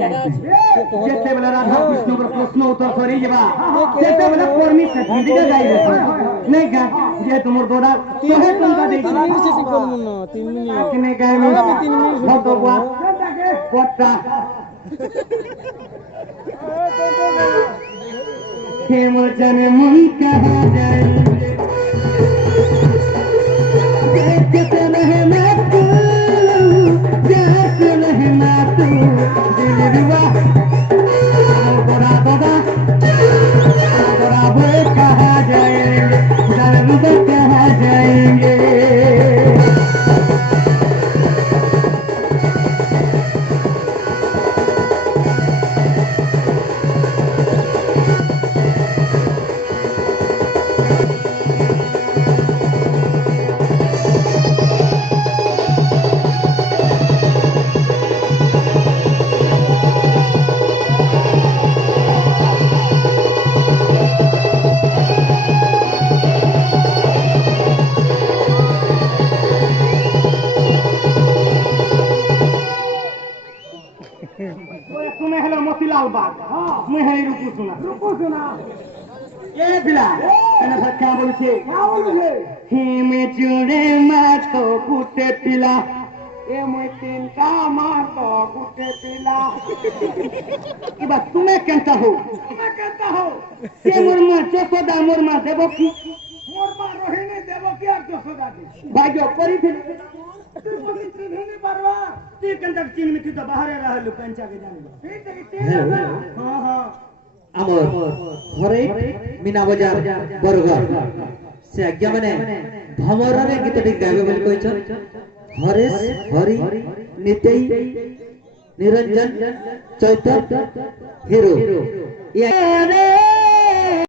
जाए जेते बेला राधा कृष्ण पर प्रश्न उत्तर करी जेबा जेते बेला कर्मी से दिगा जाई नहीं गा जे तुमर दोडा तोहे टंका दे 3 मिनिट से कॉल मुनो 3 मिनिट किने गाय में 3 मिनिट भगवा पट्टा खेम जन मन कहा जाए जैसे रहना तू जैसे रहना तू दिल रुआ बड़ा बड़ा बड़ा वो कहा जाएंगे दर्द कहा जाएंगे तुम्हें हेलो मोतीलाल बाग मैं है रुकू सुना ये बिला मैंने सब क्या बोलछे हिम जुड़े मातो गुटे पिला ए मैं तीन का मातो गुटे पिला ई बात तुम्हें कहता हो के मोरमा जसोदा मोरमा देवकी मोरमा रोहिणी देवकी और जसोदा दे भाई जो करी थी चीन में तो बाहर रहलु पंचा के जाने हां हां आमर घरे मीना बाजार बरगढ़ से आज्ञा माने भमर रे गीत टी गाबे बोल कहछ हरेश हरि नितेई निरंजन चैतन्य हीरो ये